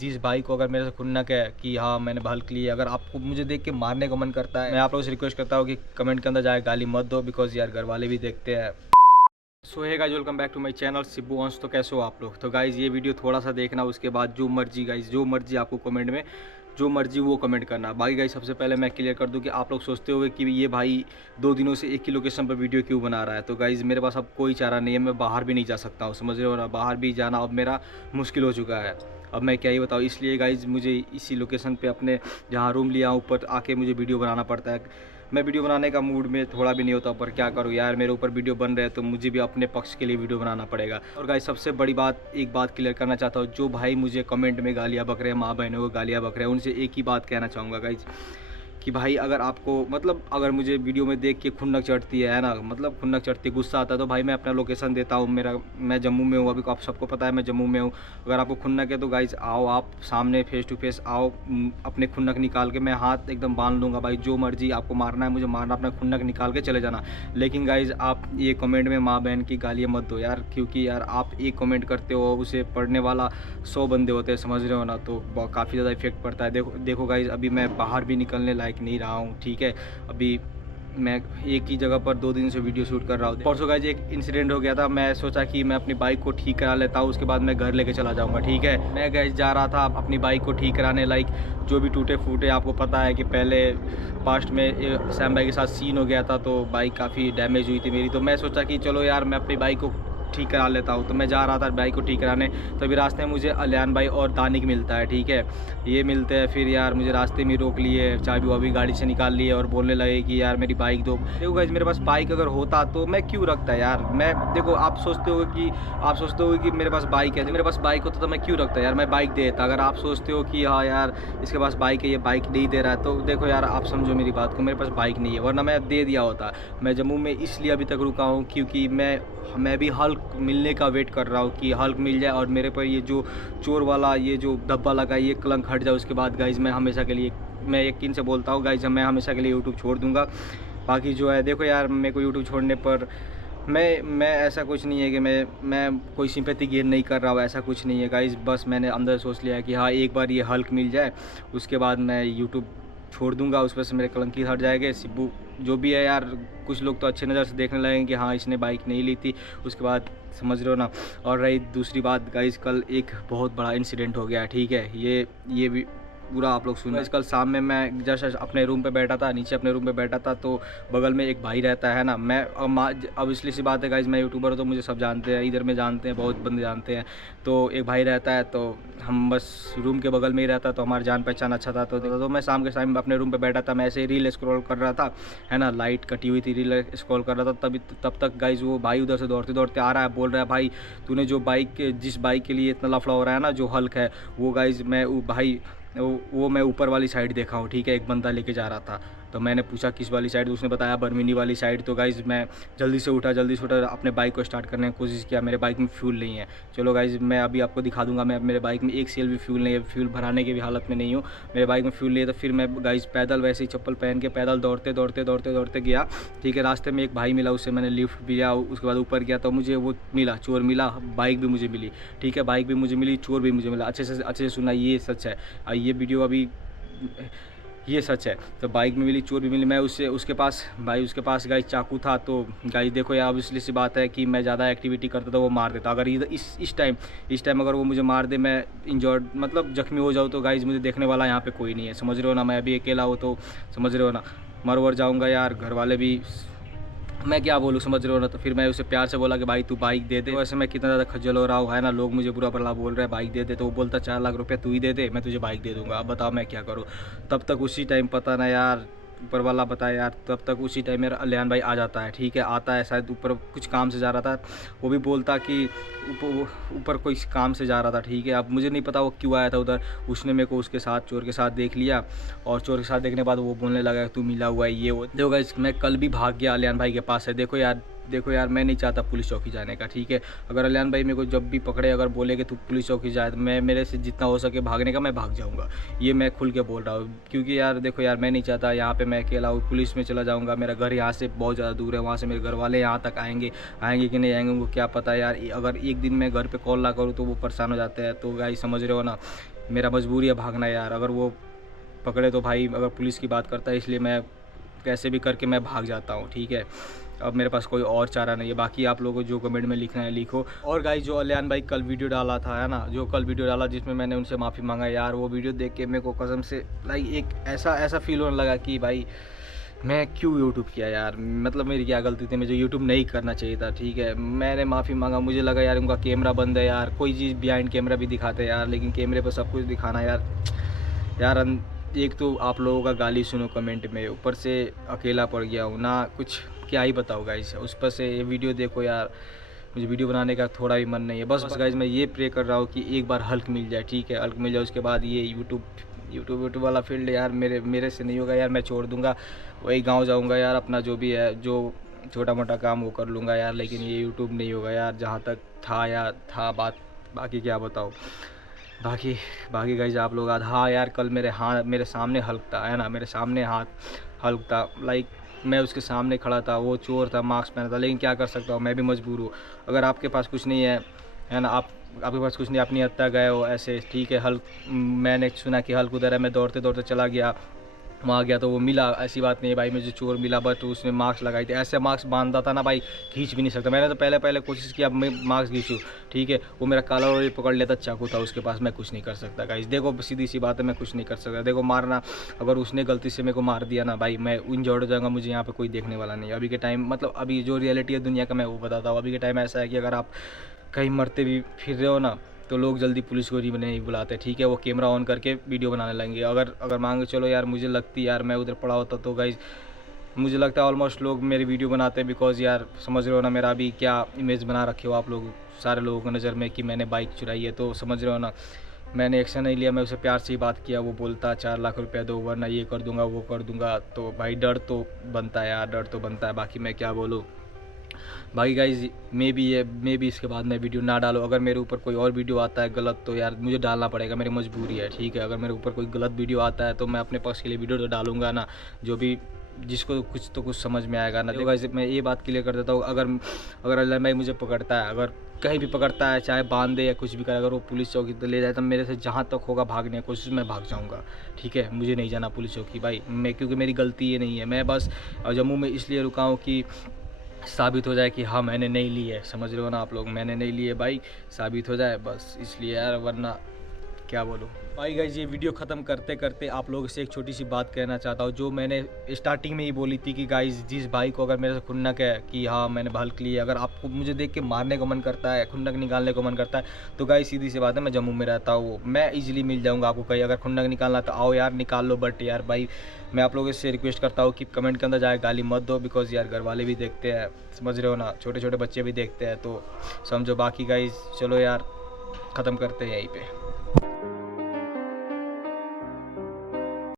जिस भाई को अगर मेरे से खुन्नक है कि हाँ मैंने हल्क ली है, अगर आपको मुझे देख के मारने का मन करता है, मैं आप लोगों से रिक्वेस्ट करता हूँ कि कमेंट के अंदर जाए गाली मत दो, बिकॉज यार घर वाले भी देखते हैं। So hey guys, welcome back to my channel Sibbu Ansh. तो कैसे हो आप लोग? तो गाइज ये वीडियो थोड़ा सा देखना, उसके बाद जो मर्जी गाइज, जो मर्जी आपको कमेंट में जो मर्जी वो कमेंट करना। बाकी गाइज सबसे पहले मैं क्लियर कर दूं कि आप लोग सोचते होंगे कि ये भाई 2 दिनों से एक ही लोकेशन पर वीडियो क्यों बना रहा है। तो गाइज मेरे पास अब कोई चारा नहीं है, मैं बाहर भी नहीं जा सकता हूँ, समझ रहे हो ना। बाहर भी जाना अब मेरा मुश्किल हो चुका है। अब मैं क्या ही बताऊँ, इसलिए गाइज मुझे इसी लोकेशन पे अपने जहाँ रूम लिया हूँ ऊपर आके मुझे वीडियो बनाना पड़ता है। मैं वीडियो बनाने का मूड में थोड़ा भी नहीं होता, पर क्या करूँ यार, मेरे ऊपर वीडियो बन रहे हैं तो मुझे भी अपने पक्ष के लिए वीडियो बनाना पड़ेगा। और गाइस सबसे बड़ी बात, एक बात क्लियर करना चाहता हूँ, जो भाई मुझे कमेंट में गालियाँ बक रहे हैं, माँ बहनों को गालियाँ बक रहे हैं, उनसे एक ही बात कहना चाहूँगा गाइस कि भाई अगर आपको मतलब अगर मुझे वीडियो में देख के खुन्नक चढ़ती है ना, मतलब खुन्नक चढ़ती है, गुस्सा आता है, तो भाई मैं अपना लोकेशन देता हूँ। मैं जम्मू में हूँ अभी, आप सबको पता है मैं जम्मू में हूँ। अगर आपको खुन्नक है तो गाइज आओ, आप सामने फेस टू फेस आओ, अपने खुन्नक निकाल के मैं हाथ एकदम बांध लूँगा भाई। जो मर्जी आपको मारना है मुझे मारना, अपना खुन्नक निकाल के चले जाना। लेकिन गाइज आप ये कमेंट में माँ बहन की गालियाँ मत दो यार, क्योंकि यार आप एक कमेंट करते हो, उसे पढ़ने वाला 100 बंदे होते हैं, समझ रहे हो ना। तो काफ़ी ज़्यादा इफेक्ट पड़ता है। देखो गाइज, अभी मैं बाहर भी निकलने लायक नहीं रहा हूँ, ठीक है। अभी मैं एक ही जगह पर 2 दिन से वीडियो शूट कर रहा हूँ। परसों गाइज एक इंसिडेंट हो गया था, मैं सोचा कि मैं अपनी बाइक को ठीक करा लेता हूँ, उसके बाद मैं घर लेके चला जाऊँगा, ठीक है। मैं गाइज जा रहा था अपनी बाइक को ठीक कराने, लाइक जो भी टूटे फूटे, आपको पता है कि पहले पास्ट में सैम भाई के साथ सीन हो गया था, तो बाइक काफ़ी डैमेज हुई थी मेरी। तो मैं सोचा कि चलो यार मैं अपनी बाइक को ठीक करा लेता हूँ। तो मैं जा रहा था बाइक को ठीक कराने, तभी रास्ते में मुझे अलियान भाई और दानिक मिलता है, ठीक है। ये मिलते हैं, फिर यार मुझे रास्ते में रोक लिए, चाबी वाबी गाड़ी से निकाल लिए और बोलने लगे कि यार मेरी बाइक दो। देखो गाइस, मेरे पास बाइक अगर होता तो मैं क्यों रखता यार। मैं देखो, आप सोचते हो कि मेरे पास बाइक है, मेरे पास बाइक होता तो मैं क्यों रखता यार, मैं बाइक दे देता। अगर आप सोचते हो कि हाँ यार इसके पास बाइक है, ये बाइक नहीं दे रहा है, तो देखो यार आप समझो मेरी बात को, मेरे पास बाइक नहीं है, वरना मैं दे दिया होता। मैं जम्मू में इसलिए अभी तक रुका हूँ क्योंकि मैं भी हल्क मिलने का वेट कर रहा हूँ कि हल्क मिल जाए और मेरे पर ये जो चोर वाला ये जो धब्बा लगा है, ये कलंक हट जाए। उसके बाद गाइज मैं हमेशा के लिए, मैं यकीन से बोलता हूँ गाइज, मैं हमेशा के लिए यूट्यूब छोड़ दूँगा। बाकी जो है देखो यार, मेरे को यूट्यूब छोड़ने पर मैं ऐसा कुछ नहीं है कि मैं कोई सिंपैथी गेन नहीं कर रहा हूँ, ऐसा कुछ नहीं है गाइज। बस मैंने अंदर सोच लिया है कि हाँ एक बार ये हल्क मिल जाए, उसके बाद मैं यूट्यूब छोड़ दूंगा, उस पर से मेरे कलंकी हट जाएंगे। सिब्बू जो भी है यार, कुछ लोग तो अच्छे नज़र से देखने लगेंगे कि हाँ इसने बाइक नहीं ली थी, उसके बाद समझ रहे हो ना। और रही दूसरी बात गाइस, कल एक बहुत बड़ा इंसिडेंट हो गया, ठीक है। ये भी पूरा आप लोग सुनो। कल शाम में मैं जस्ट अपने रूम पे बैठा था, नीचे अपने रूम पे बैठा था, तो बगल में एक भाई रहता है ना। मैं अब इसलिए सी बात है गाइज, मैं यूट्यूबर हूँ तो मुझे सब जानते हैं, इधर में जानते हैं, बहुत बंदे जानते हैं। तो एक भाई रहता है, तो हम बस रूम के बगल में ही रहता, तो हमारी जान पहचान अच्छा था। तो मैं शाम के टाइम अपने रूम पर बैठा था, मैं ऐसे ही रील स्क्रॉल कर रहा था, है ना, लाइट कटी हुई थी, रील स्क्रॉल कर रहा था। तब तक गाइज वो भाई उधर से दौड़ते दौड़ते आ रहा है, बोल रहा है भाई तूने जो जिस बाइक के लिए इतना लफड़ा हो रहा है ना, जो हल्क है वो गाइज, वो मैं ऊपर वाली साइड देखा हूँ, ठीक है। एक बंदा लेके जा रहा था, तो मैंने पूछा किस वाली साइड, उसने बताया बरमिनी वाली साइड। तो गाइज़ मैं जल्दी से उठा अपने बाइक को स्टार्ट करने की कोशिश किया। मेरे बाइक में फ्यूल नहीं है। चलो गाइज़ मैं अभी आपको दिखा दूंगा, मैं मेरे बाइक में एक सेल भी फ्यूल नहीं है, फ्यूल भराने की भी हालत में नहीं हूँ, मेरे बाइक में फ्यूल नहीं है। तो फिर मैं गाइज़ पैदल वैसे ही चप्पल पहन के पैदल दौड़ते गया, ठीक है। रास्ते में एक भाई मिला, उससे मैंने लिफ्ट भी लिया, उसके बाद ऊपर गया तो मुझे वो मिला, चोर मिला, बाइक भी मुझे मिली, ठीक है। बाइक भी मुझे मिली, चोर भी मुझे मिला। अच्छे से सुना, ये सच है, ये वीडियो अभी ये सच है। तो बाइक में मिली, चोर भी मिली। मैं उसके पास गाइस चाकू था। तो गाइस देखो यार, ऑब्वियसली सी बात है कि मैं ज़्यादा एक्टिविटी करता तो वो मार देता। अगर इस टाइम अगर वो मुझे मार दे, मैं इंजर्ड मतलब जख्मी हो जाऊँ, तो गाइस मुझे देखने वाला यहाँ पे कोई नहीं है, समझ रहे हो ना। मैं अभी अकेला हूँ, तो समझ रहे हो ना, मर वर जाऊँगा यार, घर वाले भी, मैं क्या बोलूँ, समझ रहे हो ना। तो फिर मैं उसे प्यार से बोला कि भाई तू बाइक दे दे। वैसे मैं कितना ज़्यादा खज्जल हो रहा हूँ, है ना, लोग मुझे बुरा भला बोल रहे हैं बाइक दे दे, तो वो बोलता 4 लाख रुपये तू ही दे दे, मैं तुझे बाइक दे दूँगा। अब बताओ मैं क्या करूँ। तब तक उसी टाइम पता ना यार, ऊपर वाला बताया यार, तब तक उसी टाइम मेरा अलियान भाई आ जाता है, ठीक है। आता है, शायद ऊपर कुछ काम से जा रहा था, वो भी बोलता कि ऊपर कोई काम से जा रहा था, ठीक है। अब मुझे नहीं पता वो क्यों आया था उधर। उसने मेरे को उसके साथ, चोर के साथ देख लिया, और चोर के साथ देखने के बाद वो बोलने लगा तू मिला हुआ है, ये वो। देखो गाइस, मैं कल भी भाग गया अलियान भाई के पास से। देखो यार मैं नहीं चाहता पुलिस चौकी जाने का, ठीक है। अगर अलियान भाई मेरे को जब भी पकड़े, अगर बोले कि तू पुलिस चौकी जाए, तो मेरे से जितना हो सके भागने का मैं भाग जाऊँगा। ये मैं खुल के बोल रहा हूँ, क्योंकि यार देखो यार, मैं नहीं चाहता यहाँ पे मैं अकेला हूँ, पुलिस में चला जाऊँगा। मेरा घर यहाँ से बहुत ज़्यादा दूर है, वहाँ से मेरे घर वाले यहाँ तक आएंगे कि नहीं आएंगे उनको क्या पता यार। अगर एक दिन मैं घर पर कॉल ना करूँ तो वो परेशान हो जाते हैं। तो गाइस समझ रहे हो ना, मेरा मजबूरी है भागना यार। अगर वो पकड़े तो भाई, अगर पुलिस की बात करता है, इसलिए मैं कैसे भी करके मैं भाग जाता हूँ, ठीक है। अब मेरे पास कोई और चारा नहीं है। बाकी आप लोगों को जो कमेंट में लिखना है लिखो। और गाइस, जो अलियान भाई कल वीडियो डाला था, है ना, जो कल वीडियो डाला जिसमें मैंने उनसे माफ़ी मांगा यार, वो वीडियो देख के मेरे को कसम से लाइक एक ऐसा फील होने लगा कि भाई मैं क्यों यूट्यूब किया यार, मतलब मेरी क्या गलती थी, मुझे यूट्यूब नहीं करना चाहिए था, ठीक है। मैंने माफ़ी मांगा, मुझे लगा यार उनका कैमरा बंद है यार, कोई चीज़ बिहाइंड कैमरा भी दिखाते यार, लेकिन कैमरे पर सब कुछ दिखाना यार एक तो आप लोगों का गाली सुनो कमेंट में, ऊपर से अकेला पड़ गया हूँ ना, कुछ क्या ही बताओ गाइस। उस पर से ये वीडियो देखो यार, मुझे वीडियो बनाने का थोड़ा भी मन नहीं है। बस गाइस मैं ये प्रे कर रहा हूँ कि एक बार हल्क मिल जाए, ठीक है, हल्क मिल जाए, उसके बाद ये यूट्यूब वाला फील्ड यार मेरे से नहीं होगा यार, मैं छोड़ दूँगा, वही गाँव जाऊँगा यार, अपना जो भी है, जो छोटा मोटा काम वो कर लूँगा यार, लेकिन ये यूट्यूब नहीं होगा यार। जहाँ तक था बात, बाकी क्या बताओ। बाकी गाइस आप लोग हाँ यार, कल मेरे सामने हल्क था, है ना, मेरे सामने हाथ हल्क था, लाइक मैं उसके सामने खड़ा था, वो चोर था, मास्क पहना था, लेकिन क्या कर सकता हूँ, मैं भी मजबूर हूँ। अगर आपके पास कुछ नहीं है ना, आपके पास कुछ नहीं, अपनी हत्या गए हो ऐसे, ठीक है। हल्क, मैंने सुना कि हल्क उधर है, मैं दौड़ते दौड़ते चला गया, वहाँ गया तो वो मिला, ऐसी बात नहीं है भाई, मुझे चोर मिला, बट उसने मास्क लगाई थी, ऐसे मास्क बांधा था ना भाई, खींच भी नहीं सकता। मैंने तो पहले कोशिश किया मैं मास्क खींचूँ, ठीक है, वो मेरा काला और पकड़ लेता, चाकू था उसके पास, मैं कुछ नहीं कर सकता गाइस। देखो सीधी सी बात है, मैं कुछ नहीं कर सकता। देखो मारना, अगर उसने गलती से मेरे को मार दिया ना भाई, मैं इंजर्ड हो जाऊँगा, मुझे यहाँ पर कोई देखने वाला नहीं है। अभी के टाइम, मतलब अभी जो रियलिटी है दुनिया का, मैं वो बताता हूँ। अभी के टाइम ऐसा है कि अगर आप कहीं मरते भी फिर रहे हो ना, तो लोग जल्दी पुलिस को नहीं बुलाते, ठीक है, वो कैमरा ऑन करके वीडियो बनाने लगेंगे। अगर मान के चलो यार, मुझे लगती यार मैं उधर पड़ा होता तो गाइस, मुझे लगता है ऑलमोस्ट लोग मेरी वीडियो बनाते हैं, बिकॉज यार समझ रहे हो ना मेरा अभी क्या इमेज बना रखे हो आप लोग सारे लोगों की नज़र में कि मैंने बाइक चुराई है, तो समझ रहे हो ना। मैंने एक्शन नहीं लिया, मैं उसे प्यार से ही बात किया, वो बोलता 4 लाख रुपया दो वरना ये कर दूंगा वो कर दूंगा, तो भाई डर तो बनता है यार, डर तो बनता है। बाकी मैं क्या बोलूँ। बाकी गाइज मे बी इसके बाद मैं वीडियो ना डालूँ। अगर मेरे ऊपर कोई और वीडियो आता है गलत, तो यार मुझे डालना पड़ेगा, मेरी मजबूरी है, ठीक है। अगर मेरे ऊपर कोई गलत वीडियो आता है तो मैं अपने पक्ष के लिए वीडियो तो डालूंगा ना, जो भी जिसको कुछ तो कुछ समझ में आएगा ना। देखो गाइस, मैं ये बात क्लियर कर देता हूँ, अगर अल्लाह भाई मुझे पकड़ता है, अगर कहीं भी पकड़ता है, चाहे बांध दे या कुछ भी करे, अगर वो पुलिस चौकी तो ले जाए, तो मेरे से जहाँ तक होगा भागने की कोशिश मैं भाग जाऊँगा, ठीक है। मुझे नहीं जाना पुलिस चौकी भाई, क्योंकि मेरी गलती ये नहीं है। मैं बस जम्मू में इसलिए रुका हूँ कि साबित हो जाए कि हाँ मैंने नहीं ली है, समझ रहे हो ना आप लोग, मैंने नहीं ली है भाई, साबित हो जाए बस, इसलिए यार, वरना क्या बोलूँ। भाई गाइस, ये वीडियो ख़त्म करते करते आप लोगों से एक छोटी सी बात कहना चाहता हूँ, जो मैंने स्टार्टिंग में ही बोली थी कि गाइस, जिस भाई को अगर मेरे से खुन्नक है कि हाँ मैंने हल्क ली है, अगर आपको मुझे देख के मारने को मन करता है, खुन्नक निकालने को मन करता है, तो गाइस सीधी सी बात है, मैं जम्मू में रहता हूँ, मैं इजीली मिल जाऊँगा आपको कहीं। अगर खुन्नक निकालना तो आओ यार, निकाल लो, बट यार भाई मैं आप लोगों से रिक्वेस्ट करता हूँ कि कमेंट के अंदर जाए गाली मत दो, बिकॉज यार घर वाले भी देखते हैं, समझ रहे हो ना, छोटे छोटे बच्चे भी देखते हैं, तो समझो। बाकी गाइस चलो यार, ख़त्म करते हैं यहीं पे।